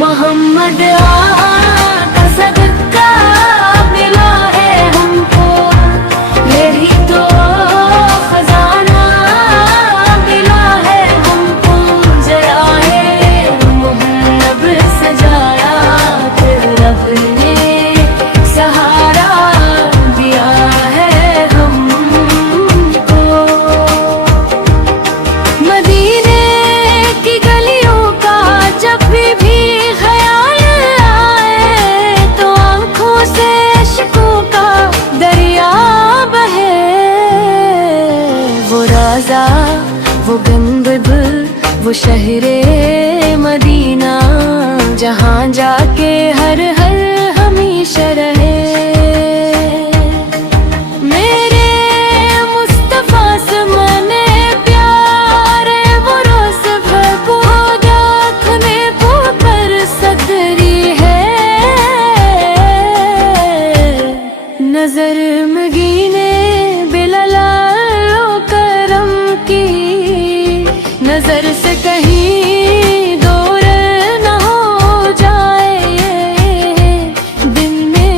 मोहम्मद आका सदका मिला है हमको, यही तो खजाना मिला है हमको। जरा है मोहम्मद सजाया फिर रब ने सहारा दिया है हमको। मदीने की गलियों का जब भी ख्याल आए तो आंखों से इश्कों का दरिया बहे। वो राजा वो गंबद वो शहरे मदीना, जहाँ जाके हर हर हमेशा रहे। नजर मगीने बिललालो करम की, नजर से कहीं दूर न हो जाए दिन में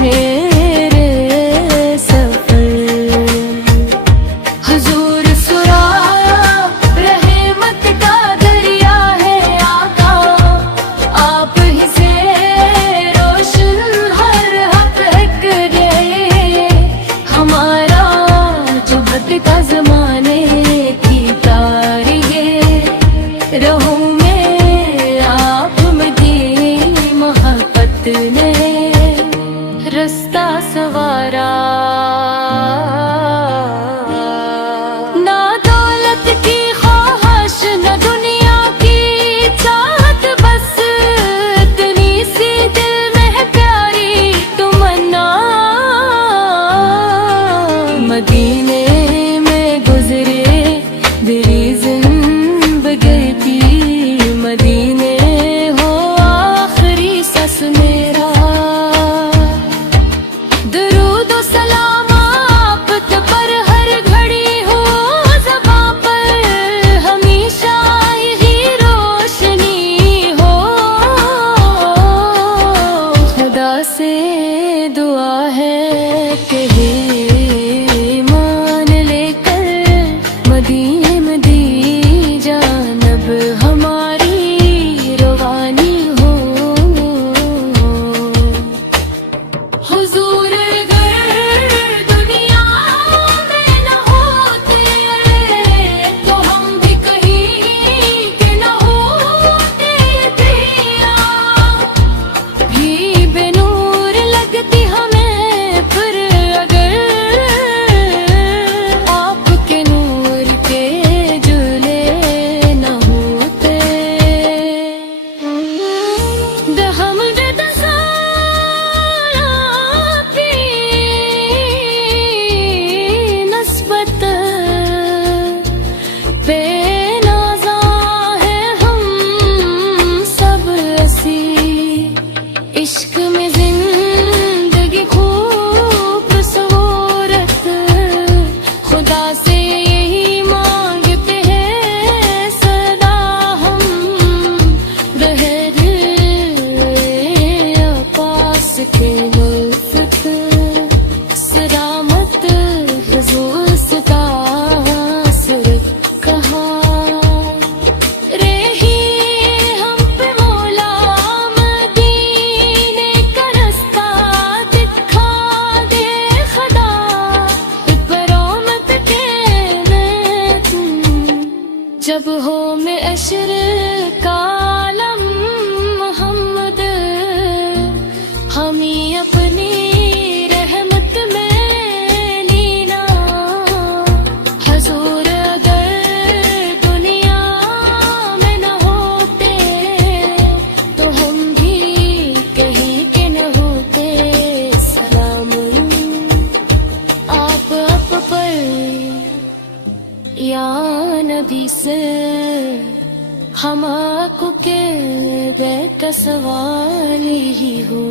मेरे सफर। हुजूर सुरा रहमत का दरिया है आका, आप ही से रोशन हर हक हमारा जो भटका ज़माने की तारीख़, रहो में आप मदी मोहब्बत ने रास्ता सवारा। ना दौलत की ख्वाहिश न दुनिया की चाहत, बस इतनी सी दिल में प्यारी तमन्ना। मदीने में गुजरे मेरी ज़िंदगी, मदीने हो आखिरी सांस मेरा। दरूद व सलाम आप पर हर घड़ी हो ज़बां पर, हमेशा यही रोशनी हो। खुदा से दुआ है कि मदी जानब हमारी रवानी हो। हुजूर अगर दुनिया में न होते तो हम भी कहीं के न होते। पिया भी बेनूर लगती हमें फिर अगर मुल्फत सलामत हुजूर सदा सिर्फ कहा रही हम पे मौला मदीने का रास्ता दिखा दे खुदा बरोमत के में तुम जब हो में अशर कालम मोहम्मद हमें अपनी रहमत में लीना हजूर अगर दुनिया में न होते तो हम भी कहीं के न होते सलाम आप पर या नबी से हम आंखों के बेकसवाली ही हो